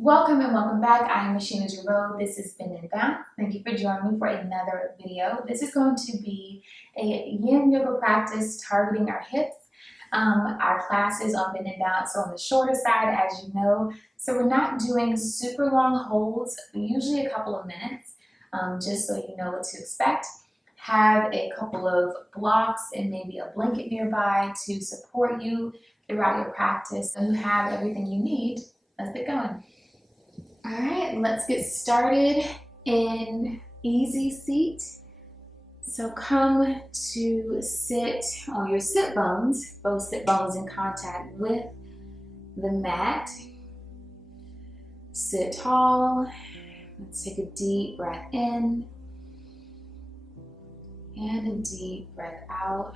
Welcome and welcome back. I am Rasheena Jarreau. This is Bend and Bounce. Thank you for joining me for another video. This is going to be a yin yoga practice targeting our hips. Our classes on Bend and Bounce are on the shorter side, as you know. So we're not doing super long holds, usually a couple of minutes, just so you know what to expect. Have a couple of blocks and maybe a blanket nearby to support you throughout your practice. So you have everything you need. Let's get going. All right, let's get started in easy seat. So come to sit on your sit bones, both sit bones in contact with the mat. Sit tall. Let's take a deep breath in and a deep breath out.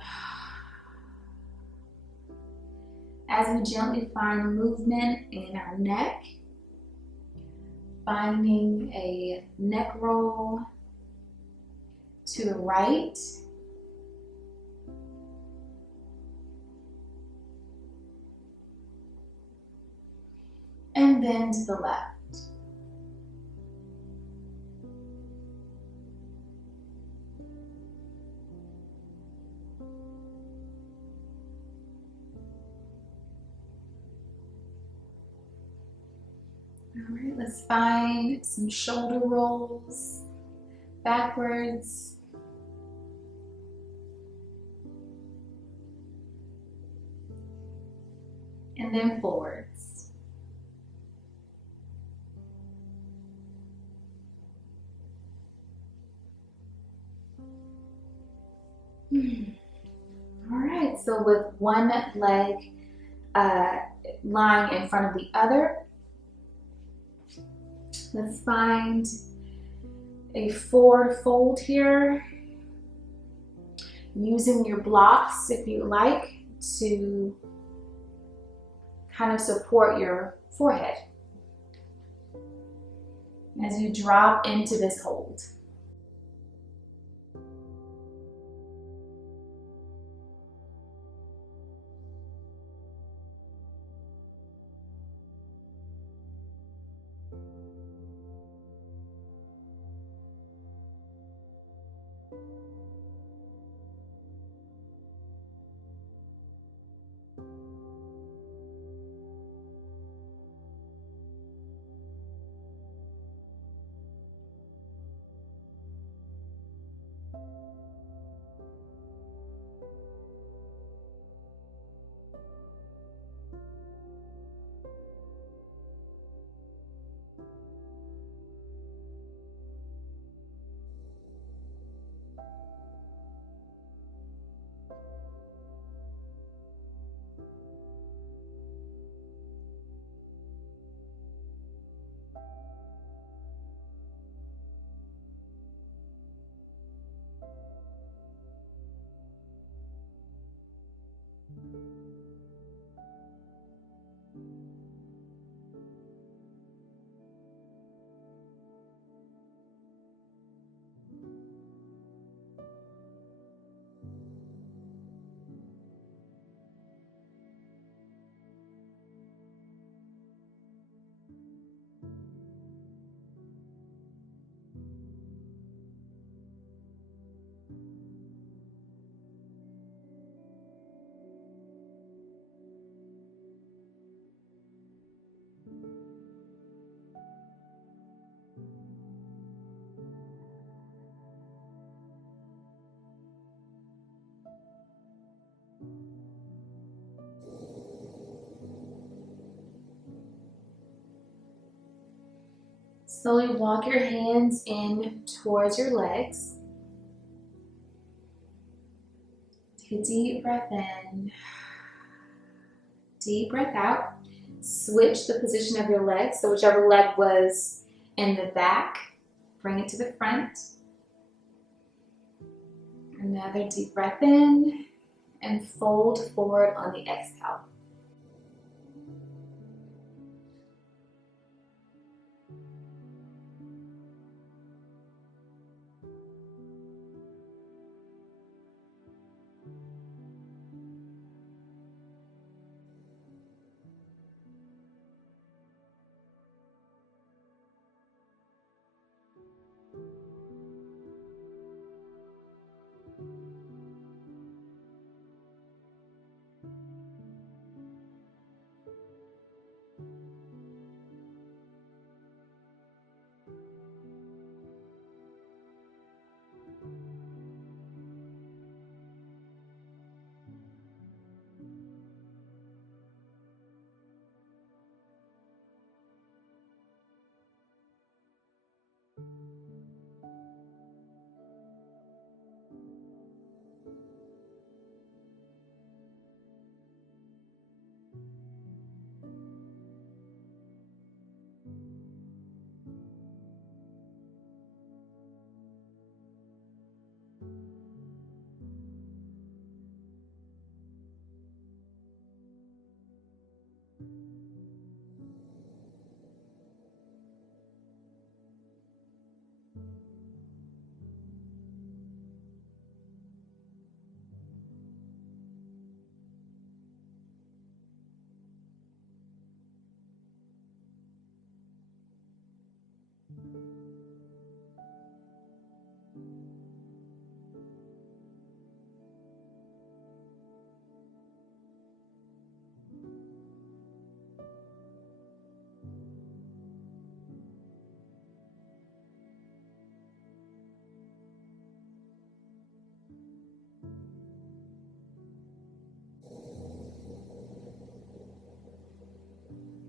As we gently find movement in our neck, finding a neck roll to the right, and then to the left. All right, let's find some shoulder rolls backwards. And then forwards. All right, so with one leg lying in front of the other, let's find a forward fold here, using your blocks if you like to kind of support your forehead as you drop into this hold. Slowly walk your hands in towards your legs. Take a deep breath in, deep breath out. Switch the position of your legs, so whichever leg was in the back, bring it to the front. Another deep breath in and fold forward on the exhale.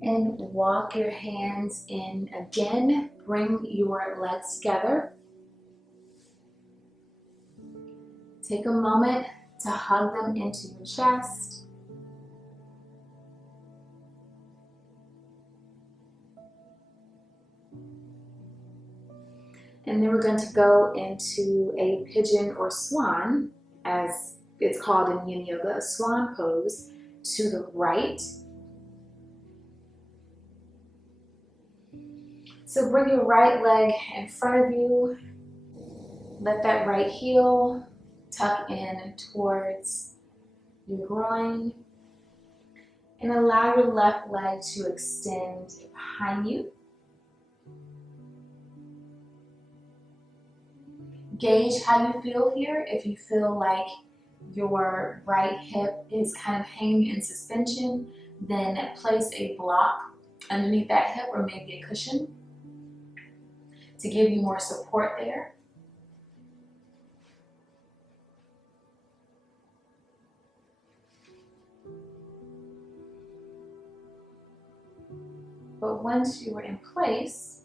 And walk your hands in again. Bring your legs together. Take a moment to hug them into your chest. And then we're going to go into a pigeon or swan, as it's called in Yin Yoga, a swan pose to the right. So bring your right leg in front of you. Let that right heel tuck in towards your groin. And allow your left leg to extend behind you. Gauge how you feel here. If you feel like your right hip is kind of hanging in suspension, then place a block underneath that hip or maybe a cushion to give you more support there. But once you are in place,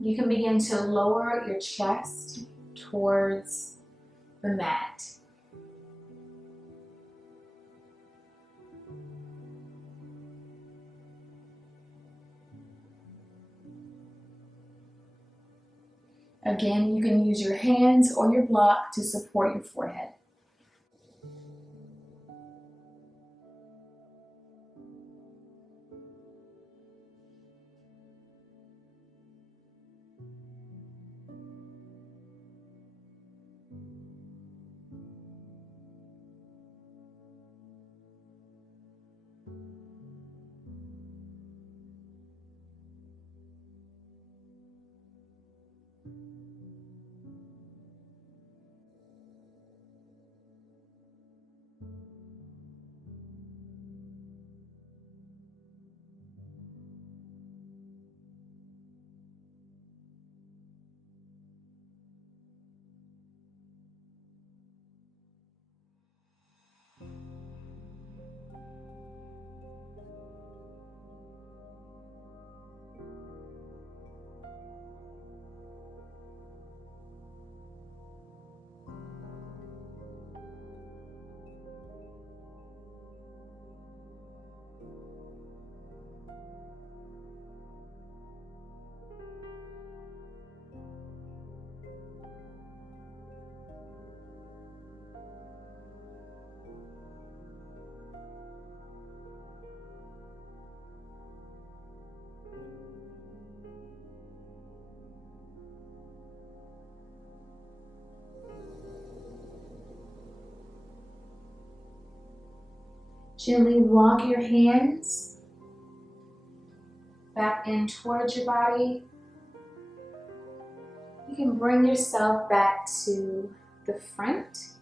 you can begin to lower your chest towards the mat. Again, you can use your hands or your block to support your forehead. Gently walk your hands back in towards your body. You can bring yourself back to the front.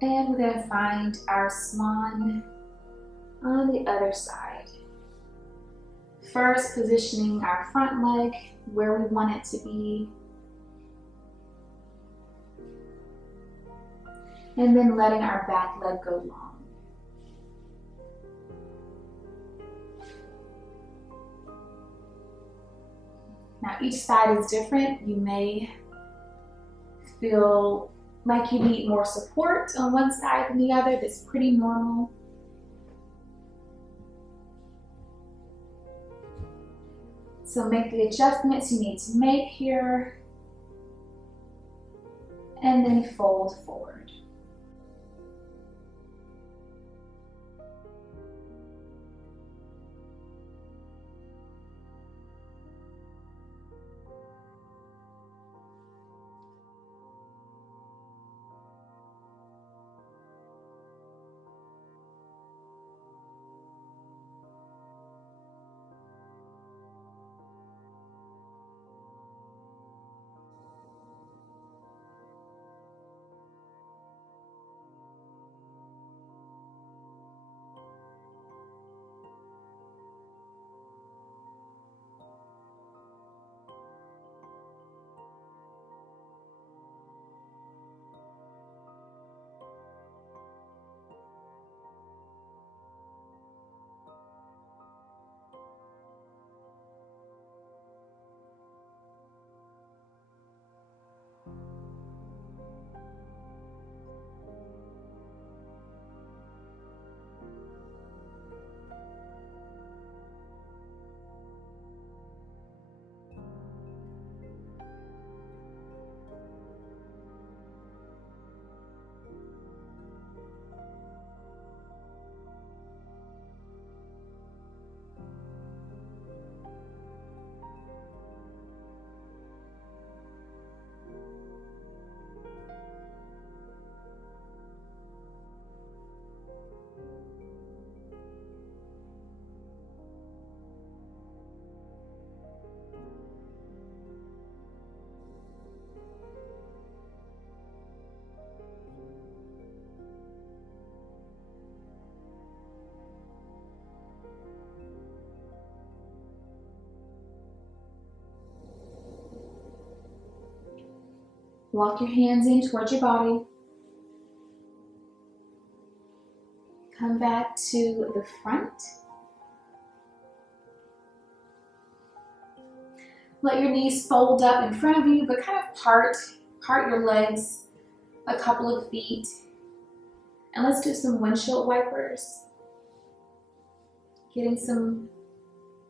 And we're going to find our swan on the other side. First, positioning our front leg where we want it to be. And then letting our back leg go long. Now each side is different. You may feel like you need more support on one side than the other. That's pretty normal. So make the adjustments you need to make here. And then fold forward. Walk your hands in towards your body. Come back to the front. Let your knees fold up in front of you, but kind of part your legs a couple of feet. And let's do some windshield wipers. Getting some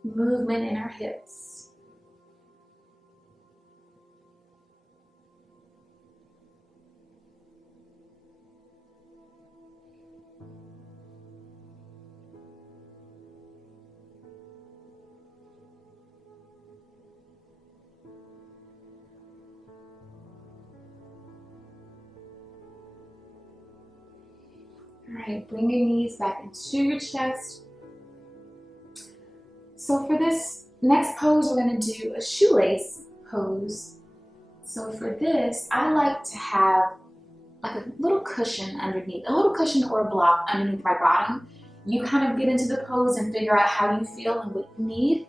movement in our hips. All right, bring your knees back into your chest. So for this next pose, we're going to do a shoelace pose. So for this, I like to have like a little cushion underneath, a little cushion or a block underneath my bottom. You kind of get into the pose and figure out how you feel and what you need,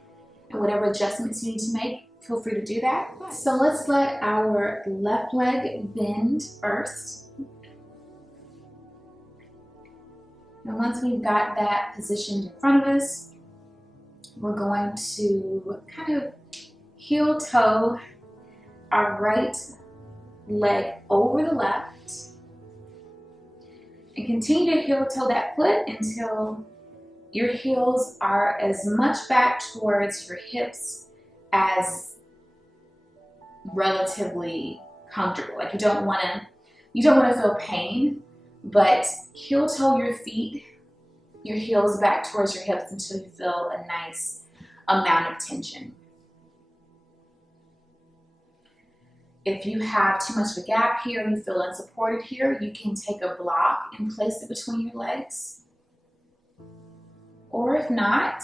and whatever adjustments you need to make, feel free to do that. So let's let our left leg bend first. And once we've got that positioned in front of us, we're going to kind of heel toe our right leg over the left and continue to heel toe that foot until your heels are as much back towards your hips as relatively comfortable. Like you don't want to feel pain, but heel toe your feet, your heels back towards your hips until you feel a nice amount of tension. If you have too much of a gap here, you feel unsupported here, you can take a block and place it between your legs. Or if not,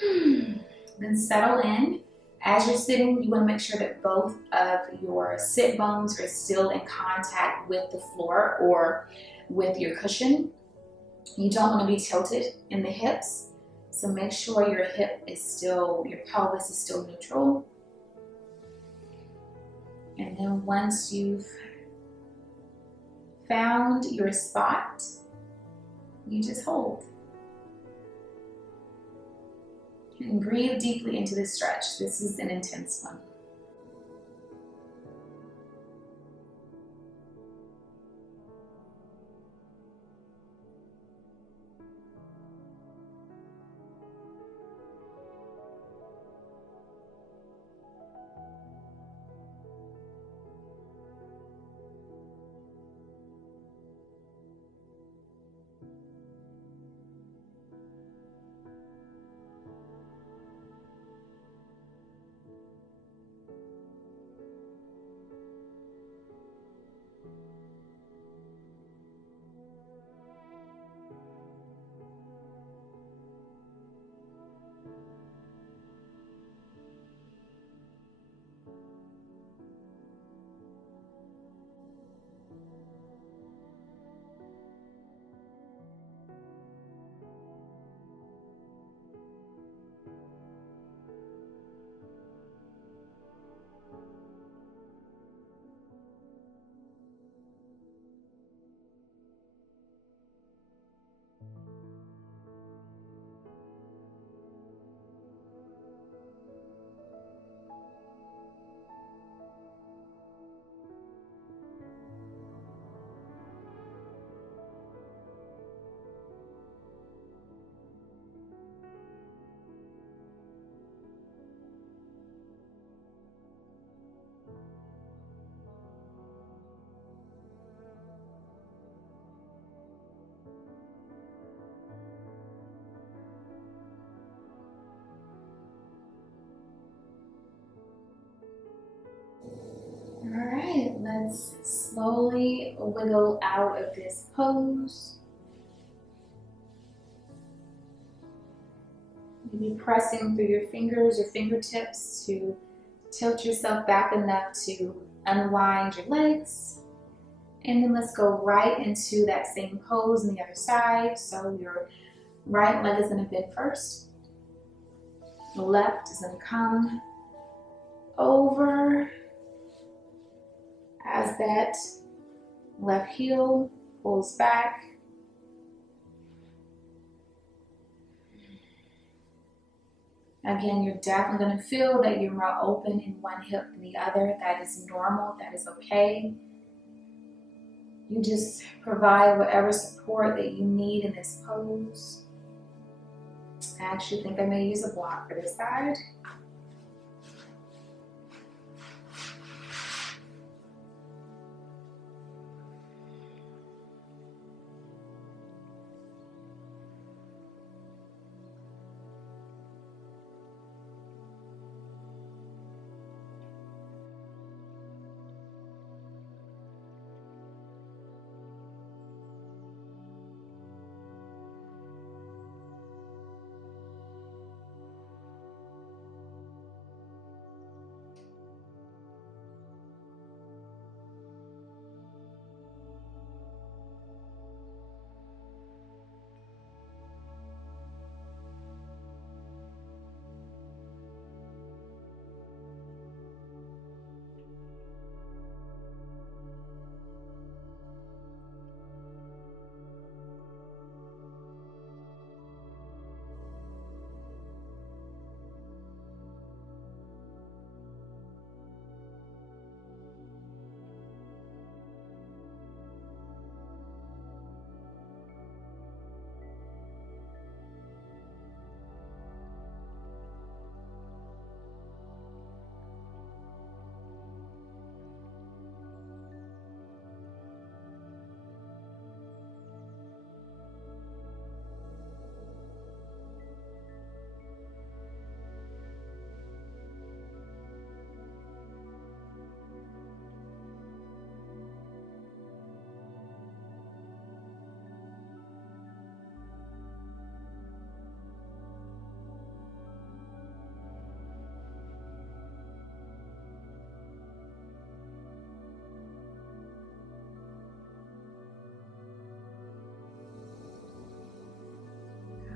then settle in. As you're sitting, you want to make sure that both of your sit bones are still in contact with the floor or with your cushion. You don't want to be tilted in the hips, so make sure your your pelvis is still neutral. And then once you've found your spot, you just hold. And breathe deeply into this stretch. This is an intense one. All right, let's slowly wiggle out of this pose. Maybe pressing through your fingers or fingertips to tilt yourself back enough to unwind your legs. And then let's go right into that same pose on the other side. So your right leg is going to bend first. The left is going to come over as that left heel pulls back. Again, you're definitely going to feel that you're more open in one hip than the other. That is normal. That is okay. You just provide whatever support that you need in this pose. I actually think I may use a block for this side.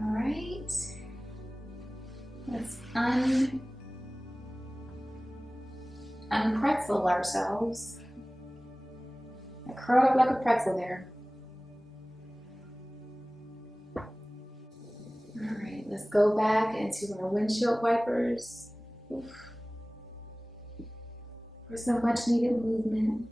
All right. Let's unpretzel ourselves. I curled up like a pretzel there. All right, let's go back into our windshield wipers. Oof. For some much needed movement.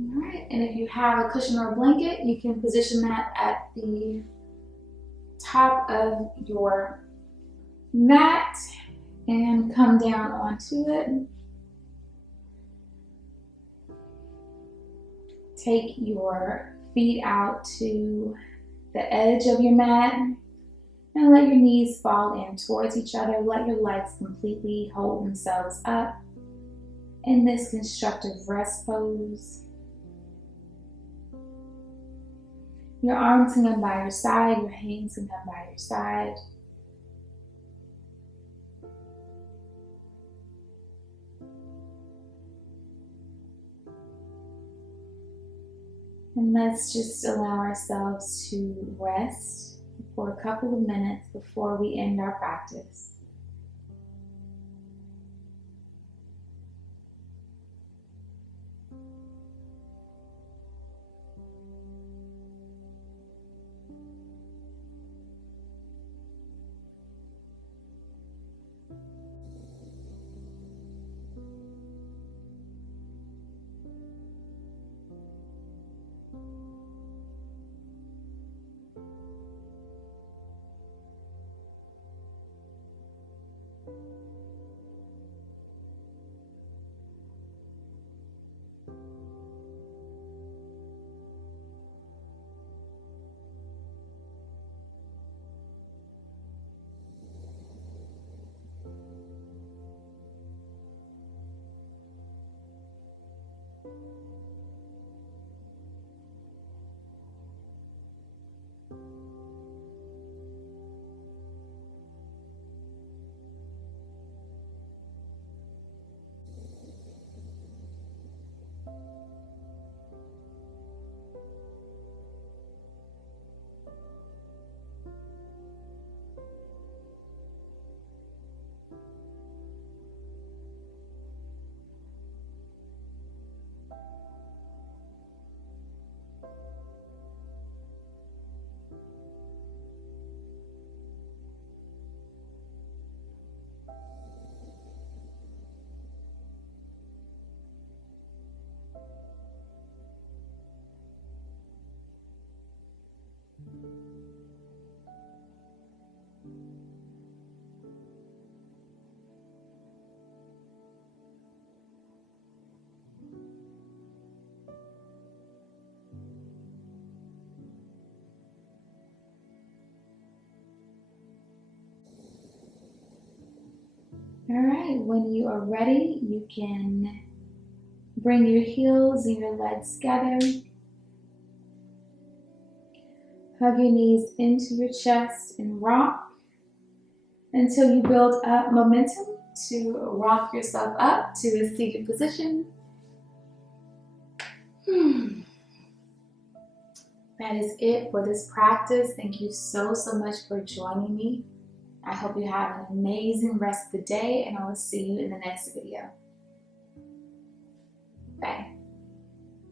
All right, and if you have a cushion or a blanket, you can position that at the top of your mat and come down onto it. Take your feet out to the edge of your mat and let your knees fall in towards each other. Let your legs completely hold themselves up in this constructive rest pose. Your arms can come by your side, your hands can come by your side. And let's just allow ourselves to rest for a couple of minutes before we end our practice. All right, when you are ready, you can bring your heels and your legs together. Hug your knees into your chest and rock until you build up momentum to rock yourself up to a seated position. That is it for this practice. Thank you so much for joining me. I hope you have an amazing rest of the day, and I will see you in the next video. Bye.